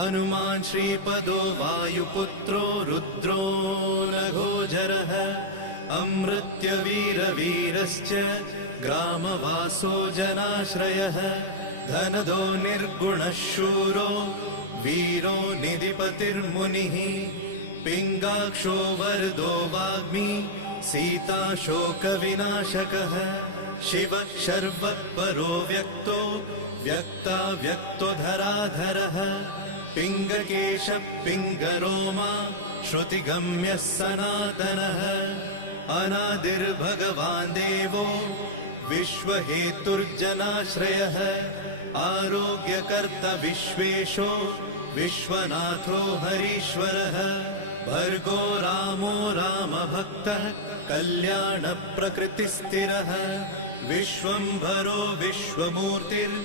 हनुमान् श्रीपदो वायुपुत्रो रुद्रो नघोजरः अमृत्यवीरवीरश्च ग्रामवासो जनाश्रयः धनदो निर्गुणः शूरो वीरो निधिपतिर्मुनिः पिङ्गाक्षो वरदो वाग्मी सीता शोकविनाशकः शिवः शर्वः व्यक्तो व्यक्तो धराधरः पिङ्गकेशः पिङ्गरोमा श्रुतिगम्यः सनातनः अनादिर्भगवान् देवो विश्वहेतुर्जनाश्रयः आरोग्यकर्ता विश्वेशो विश्वनाथो हरीश्वरः भर्गो रामो रामभक्तः कल्याणप्रकृतिस्थिरः विश्वम्भरो विश्वमूर्तिर्